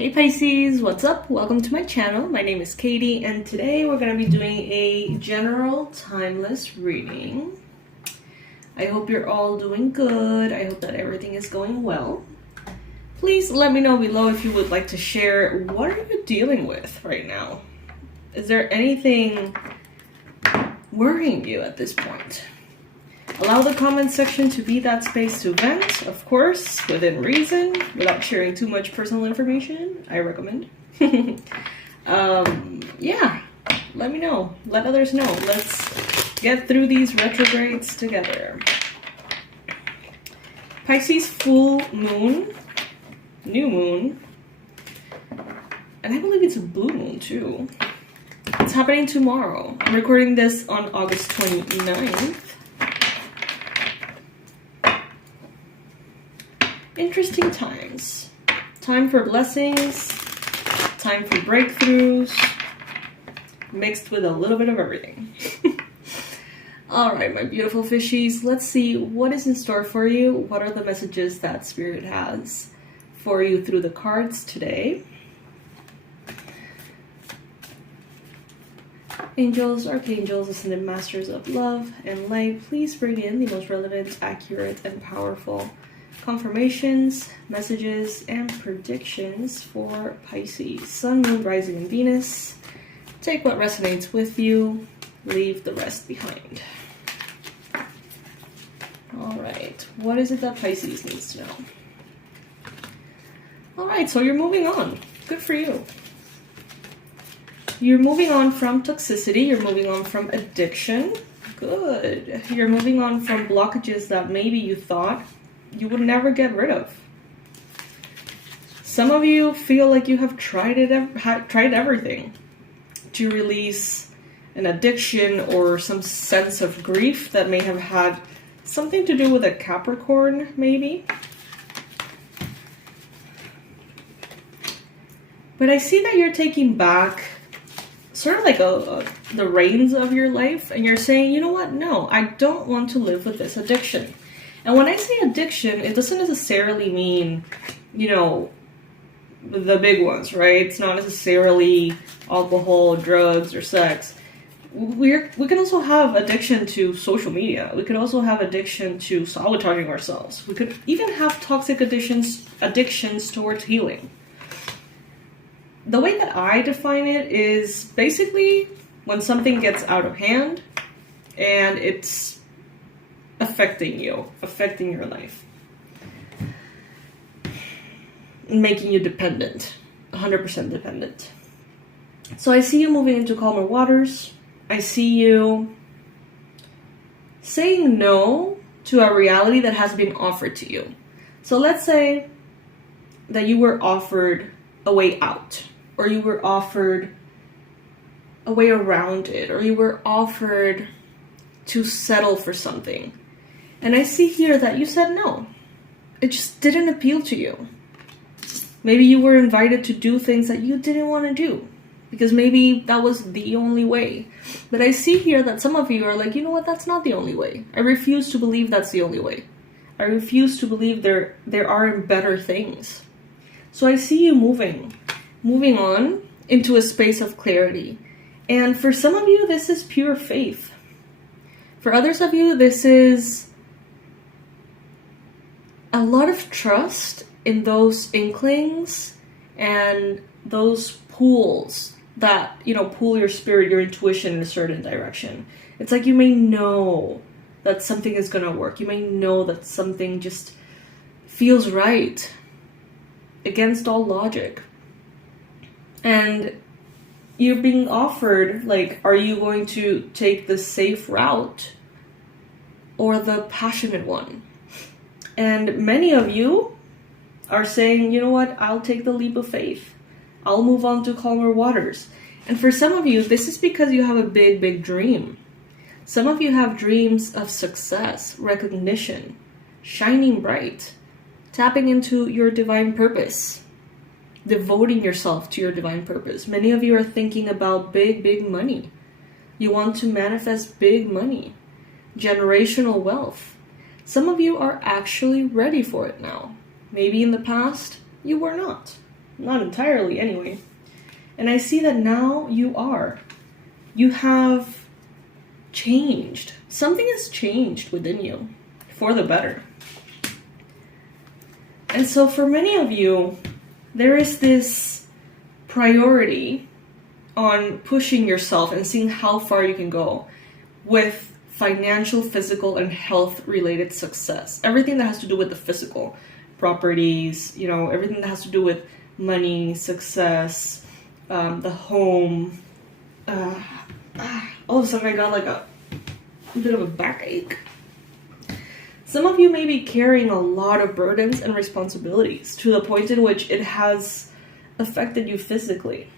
Hey Pisces, what's up? Welcome to my channel. My name is Katie and today we're going to be doing a general timeless reading. I hope you're all doing good. I hope that everything is going well. Please let me know below if you would like to share what are you dealing with right now. Is there anything worrying you at this point? Allow the comment section to be that space to vent, of course, within reason, without sharing too much personal information, I recommend. Yeah, let me know. Let others know. Let's get through these retrogrades together. Pisces full moon, new moon, and I believe it's a blue moon too. It's happening tomorrow. I'm recording this on August 29th. Interesting times. Time for blessings, time for breakthroughs, mixed with a little bit of everything. Alright, my beautiful fishies, let's see what is in store for you. What are the messages that Spirit has for you through the cards today? Angels, archangels, ascended masters of love and light, please bring in the most relevant, accurate, and powerful confirmations, messages, and predictions for Pisces. Sun, Moon, Rising, and Venus. Take what resonates with you. Leave the rest behind. Alright, what is it that Pisces needs to know? Alright, so you're moving on. Good for you. You're moving on from toxicity. You're moving on from addiction. Good. You're moving on from blockages that maybe you thought you would never get rid of. Some of you feel like you have tried everything to release an addiction or some sense of grief that may have had something to do with a Capricorn, maybe. But I see that you're taking back sort of like the reins of your life, and you're saying, you know what, no, I don't want to live with this addiction. And when I say addiction, it doesn't necessarily mean, you know, the big ones, right? It's not necessarily alcohol, drugs, or sex. We can also have addiction to social media. We could also have addiction to sabotaging ourselves. We could even have toxic addictions towards healing. The way that I define it is basically when something gets out of hand and it's affecting you, affecting your life, making you dependent, 100% dependent. So I see you moving into calmer waters. I see you saying no to a reality that has been offered to you. So let's say that you were offered a way out, or you were offered a way around it, or you were offered to settle for something. And I see here that you said no. It just didn't appeal to you. Maybe you were invited to do things that you didn't want to do, because maybe that was the only way. But I see here that some of you are like, you know what, that's not the only way. I refuse to believe that's the only way. I refuse to believe there are better things. So I see you moving on into a space of clarity. And for some of you, this is pure faith. For others of you, this is a lot of trust in those inklings and those pulls that, you know, pull your spirit, your intuition in a certain direction. It's like you may know that something is going to work. You may know that something just feels right against all logic. And you're being offered, like, are you going to take the safe route or the passionate one? And many of you are saying, you know what, I'll take the leap of faith. I'll move on to calmer waters. And for some of you, this is because you have a big, big dream. Some of you have dreams of success, recognition, shining bright, tapping into your divine purpose, devoting yourself to your divine purpose. Many of you are thinking about big, big money. You want to manifest big money, generational wealth. Some of you are actually ready for it now. Maybe in the past, you were not. Not entirely, anyway. And I see that now you are. You have changed. Something has changed within you for the better. And so for many of you, there is this priority on pushing yourself and seeing how far you can go with financial, physical, and health-related success. Everything that has to do with the physical. Properties, you know, everything that has to do with money, success, the home. All of a sudden I got like a bit of a backache. Some of you may be carrying a lot of burdens and responsibilities to the point in which it has affected you physically.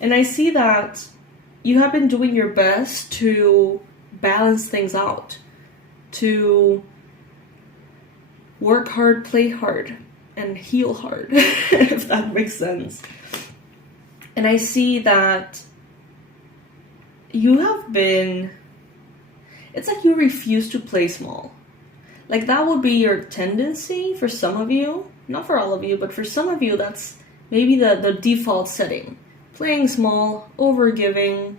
And I see that you have been doing your best to balance things out, to work hard, play hard, and heal hard, if that makes sense. And I see that you have been, it's like you refuse to play small. Like that would be your tendency for some of you, not for all of you, but for some of you, that's maybe the default setting. Playing small, over-giving,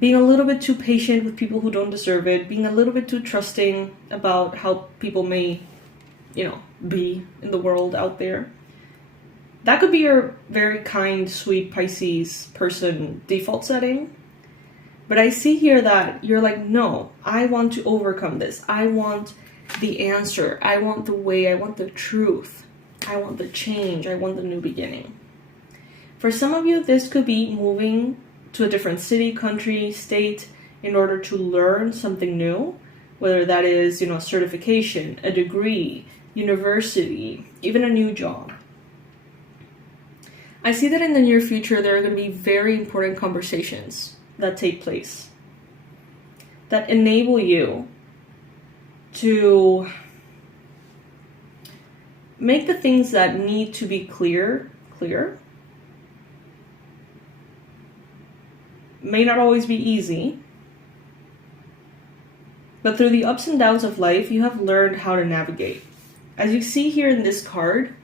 being a little bit too patient with people who don't deserve it, being a little bit too trusting about how people may, you know, be in the world out there. That could be your very kind, sweet Pisces person default setting. But I see here that you're like, no, I want to overcome this. I want the answer. I want the way. I want the truth. I want the change. I want the new beginning. For some of you, this could be moving to a different city, country, state in order to learn something new, whether that is, you know, certification, a degree, university, even a new job. I see that in the near future, there are going to be very important conversations that take place that enable you to make the things that need to be clear. May not always be easy, but through the ups and downs of life, you have learned how to navigate. As you see here in this card,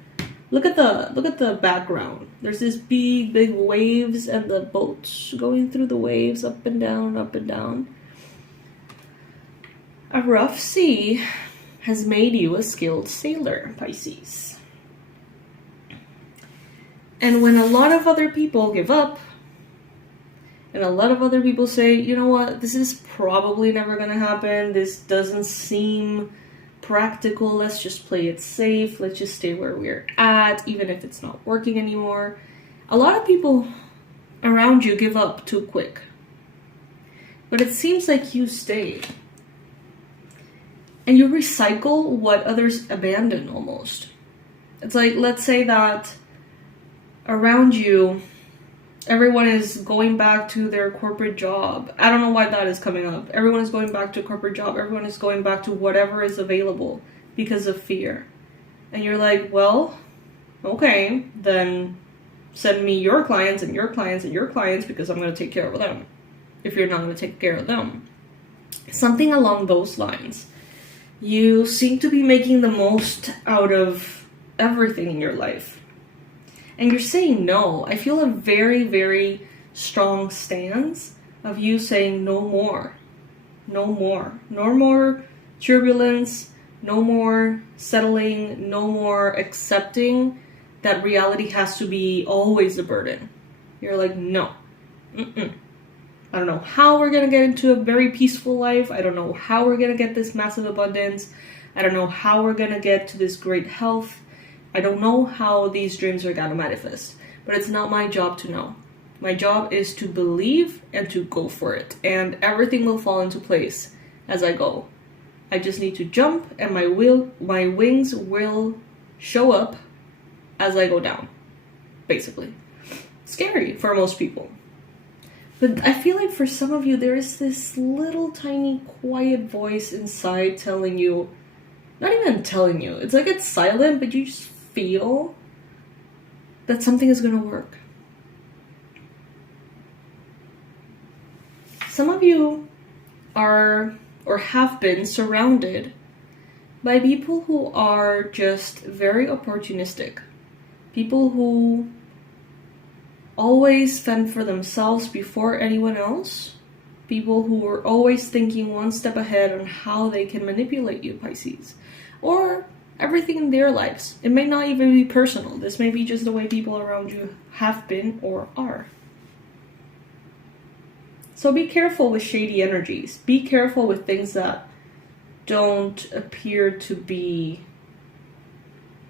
look at the background. There's this big waves and the boats going through the waves, up and down, up and down. A rough sea has made you a skilled sailor, Pisces. And when a lot of other people give up, and a lot of other people say, you know what, this is probably never gonna happen, this doesn't seem practical, let's just play it safe, let's just stay where we're at, even if it's not working anymore. A lot of people around you give up too quick. But it seems like you stay. And you recycle what others abandon almost. It's like, let's say that around you, everyone is going back to their corporate job. I don't know why that is coming up. Everyone is going back to a corporate job. Everyone is going back to whatever is available because of fear. And you're like, well, okay, then send me your clients and your clients and your clients because I'm going to take care of them if you're not going to take care of them. Something along those lines. You seem to be making the most out of everything in your life. And you're saying no. I feel a very, very strong stance of you saying no more. No more. No more turbulence. No more settling. No more accepting that reality has to be always a burden. You're like, no. I don't know how we're going to get into a very peaceful life. I don't know how we're going to get this massive abundance. I don't know how we're going to get to this great health. I don't know how these dreams are going to manifest, but it's not my job to know. My job is to believe and to go for it, and everything will fall into place as I go. I just need to jump, and my wings will show up as I go down, basically. Scary for most people. But I feel like for some of you, there is this little tiny quiet voice inside telling you, not even telling you, it's like it's silent, but you just feel that something is going to work. Some of you are or have been surrounded by people who are just very opportunistic, People who always fend for themselves before anyone else. People who are always thinking one step ahead on how they can manipulate you, Pisces. Or everything in their lives. It may not even be personal. This may be just the way people around you have been or are. So be careful with shady energies. Be careful with things that don't appear to be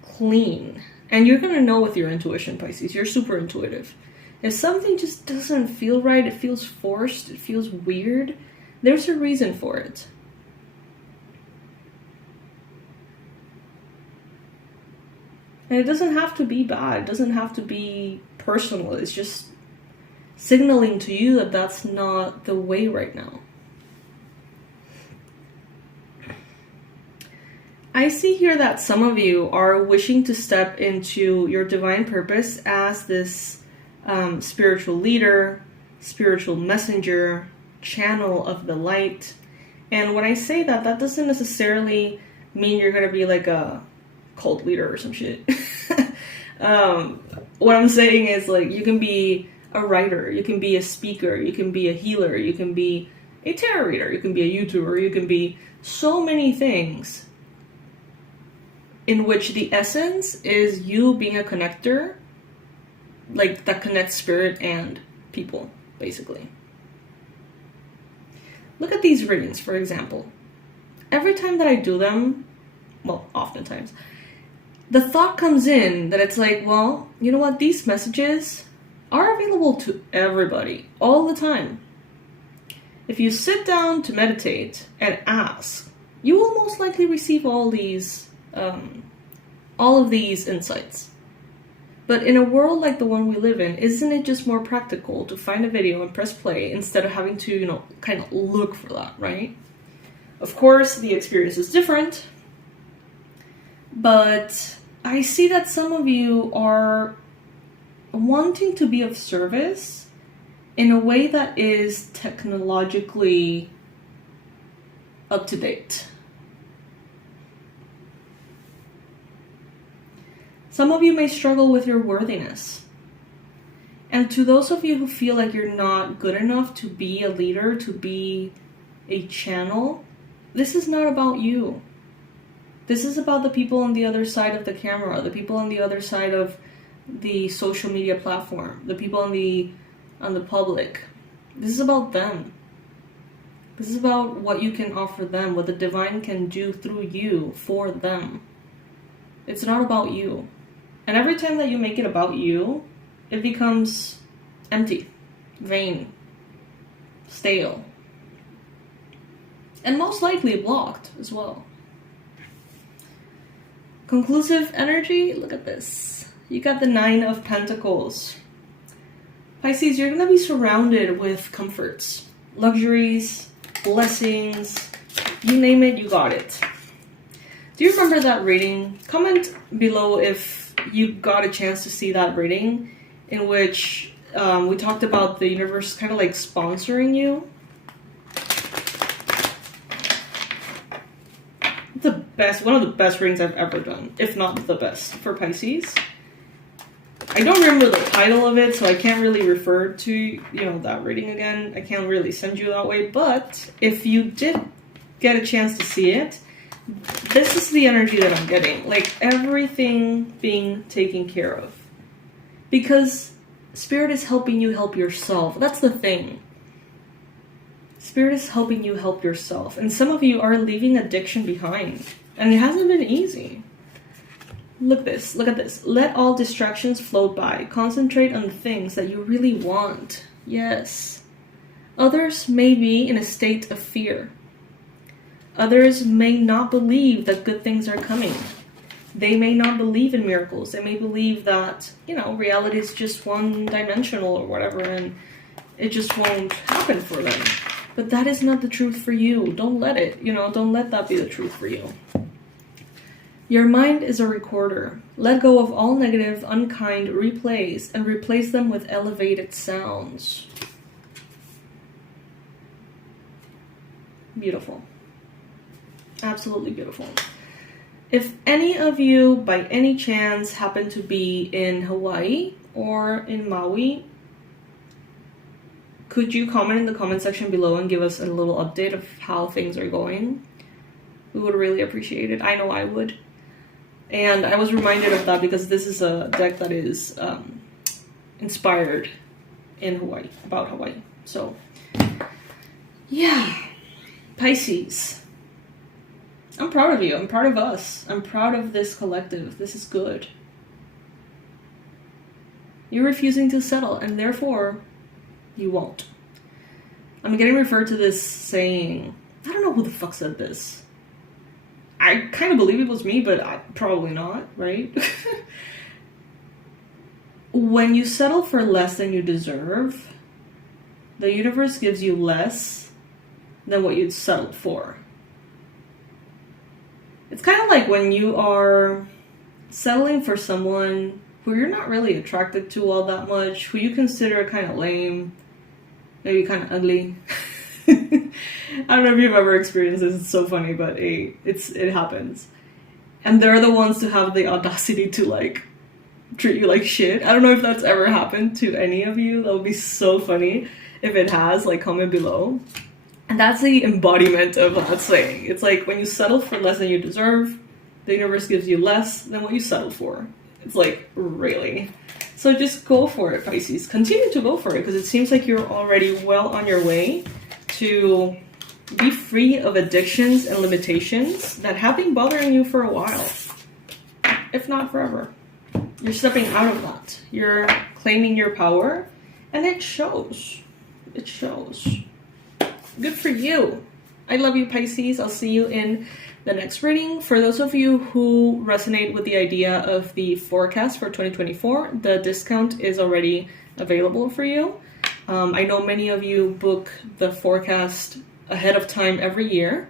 clean. And you're going to know with your intuition, Pisces. You're super intuitive. If something just doesn't feel right, it feels forced, it feels weird, there's a reason for it. And it doesn't have to be bad. It doesn't have to be personal. It's just signaling to you that that's not the way right now. I see here that some of you are wishing to step into your divine purpose as this spiritual leader, spiritual messenger, channel of the light. And when I say that, that doesn't necessarily mean you're going to be like a cult leader or some shit. What I'm saying is, like, you can be a writer, you can be a speaker, you can be a healer, you can be a tarot reader, you can be a YouTuber, you can be so many things in which the essence is you being a connector, like that connects spirit and people, basically. Look at these readings, for example. Every time that I do them, well, oftentimes, the thought comes in that it's like, well, you know what? These messages are available to everybody all the time. If you sit down to meditate and ask, you will most likely receive all of these insights. But in a world like the one we live in, isn't it just more practical to find a video and press play instead of having to, kind of look for that, right? Of course, the experience is different. But I see that some of you are wanting to be of service in a way that is technologically up to date. Some of you may struggle with your worthiness. And to those of you who feel like you're not good enough to be a leader, to be a channel, this is not about you. This is about the people on the other side of the camera, the people on the other side of the social media platform, the people on the public. This is about them. This is about what you can offer them, what the divine can do through you for them. It's not about you. And every time that you make it about you, it becomes empty, vain, stale, and most likely blocked as well. Conclusive energy, look at this. You got the 9 of Pentacles. Pisces, you're going to be surrounded with comforts, luxuries, blessings, you name it, you got it. Do you remember that reading? Comment below if you got a chance to see that reading in which we talked about the universe kind of like sponsoring you. One of the best readings I've ever done, if not the best, for Pisces. I don't remember the title of it, so I can't really refer to, that reading again. I can't really send you that way, but if you did get a chance to see it, this is the energy that I'm getting. Like, everything being taken care of. Because Spirit is helping you help yourself. That's the thing. Spirit is helping you help yourself. And some of you are leaving addiction behind. And it hasn't been easy. Look at this. Let all distractions float by. Concentrate on the things that you really want. Yes. Others may be in a state of fear. Others may not believe that good things are coming. They may not believe in miracles. They may believe that, reality is just one-dimensional or whatever, and it just won't happen for them. But that is not the truth for you. Don't let it, don't let that be the truth for you. Your mind is a recorder. Let go of all negative, unkind replays and replace them with elevated sounds. Beautiful. Absolutely beautiful. If any of you, by any chance, happen to be in Hawaii or in Maui, could you comment in the comment section below and give us a little update of how things are going? We would really appreciate it. I know I would. And I was reminded of that because this is a deck that is inspired in Hawaii, about Hawaii. So, yeah. Pisces. I'm proud of you. I'm proud of us. I'm proud of this collective. This is good. You're refusing to settle, and therefore, you won't. I'm getting referred to this saying, I don't know who the fuck said this. I kind of believe it was me, but probably not, right? When you settle for less than you deserve, the universe gives you less than what you'd settled for. It's kind of like when you are settling for someone who you're not really attracted to all that much, who you consider kind of lame, maybe kind of ugly. I don't know if you've ever experienced this. It's so funny, but it happens. And they're the ones to have the audacity to like treat you like shit. I don't know if that's ever happened to any of you. That would be so funny. If it has, like, comment below. And that's the embodiment of that saying. It's like when you settle for less than you deserve, the universe gives you less than what you settled for. It's like, really? So just go for it, Pisces. Continue to go for it, because it seems like you're already well on your way to be free of addictions and limitations that have been bothering you for a while, if not forever. You're stepping out of that. You're claiming your power, and it shows. It shows. Good for you. I love you, Pisces. I'll see you in the next reading. For those of you who resonate with the idea of the forecast for 2024, the discount is already available for you. I know many of you book the forecast ahead of time every year,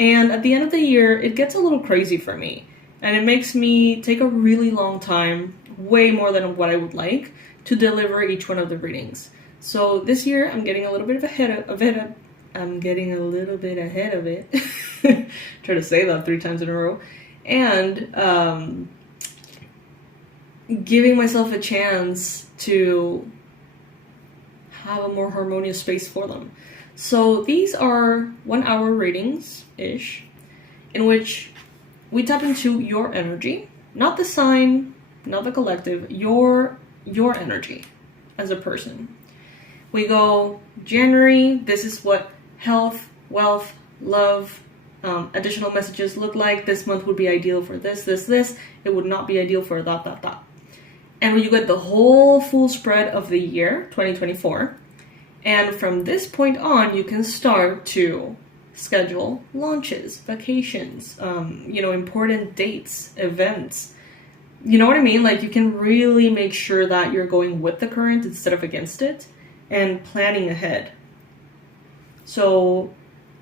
and at the end of the year, it gets a little crazy for me, and it makes me take a really long time, way more than what I would like, to deliver each one of the readings. So this year, I'm getting a little bit ahead of it. Try to say that 3 times in a row. And giving myself a chance to have a more harmonious space for them. So these are 1-hour readings-ish, in which we tap into your energy, not the sign, not the collective, your energy as a person. We go January, this is what health, wealth, love, additional messages look like. This month would be ideal for this. It would not be ideal for that. And you get the whole full spread of the year, 2024. And from this point on, you can start to schedule launches, vacations, important dates, events. You know what I mean? Like, you can really make sure that you're going with the current instead of against it, and planning ahead. So,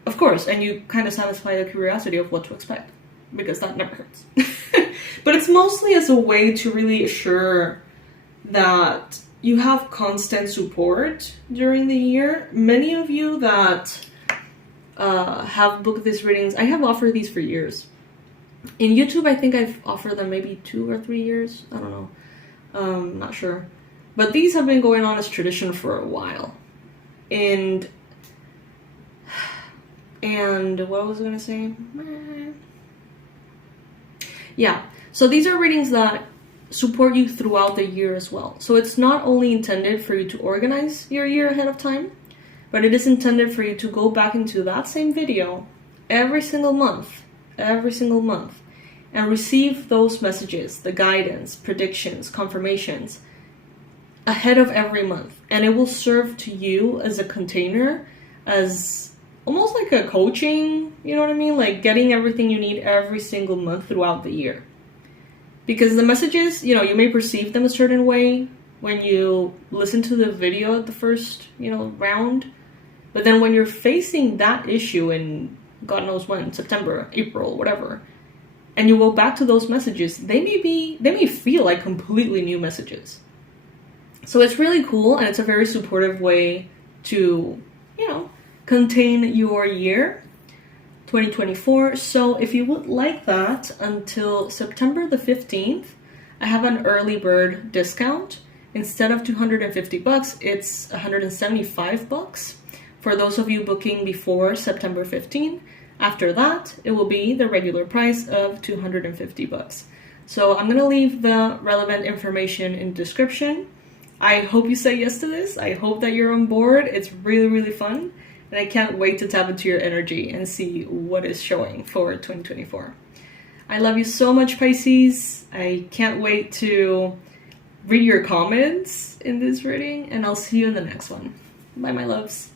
of course, and you kind of satisfy the curiosity of what to expect, because that never hurts. But it's mostly as a way to really assure that you have constant support during the year. Many of you that have booked these readings, I have offered these for years. In YouTube, I think I've offered them maybe 2 or 3 years. I don't know. Not sure. But these have been going on as tradition for a while. And what was I going to say? Yeah. So these are readings that support you throughout the year as well. So it's not only intended for you to organize your year ahead of time, but it is intended for you to go back into that same video every single month, and receive those messages, the guidance, predictions, confirmations, ahead of every month. And it will serve to you as a container, as almost like a coaching, you know what I mean? Like getting everything you need every single month throughout the year. Because the messages, you may perceive them a certain way when you listen to the video at the first, round. But then when you're facing that issue in God knows when, September, April, whatever, and you go back to those messages, they may feel like completely new messages. So it's really cool, and it's a very supportive way to, contain your year. 2024. So if you would like that, until September the 15th, I have an early bird discount. Instead of $250, it's $175 for those of you booking before September 15th. After that, it will be the regular price of $250. So I'm gonna leave the relevant information in the description. I hope you say yes to this. I hope that you're on board. It's really, really fun. And I can't wait to tap into your energy and see what is showing for 2024. I love you so much, Pisces. I can't wait to read your comments in this reading, and I'll see you in the next one. Bye, my loves.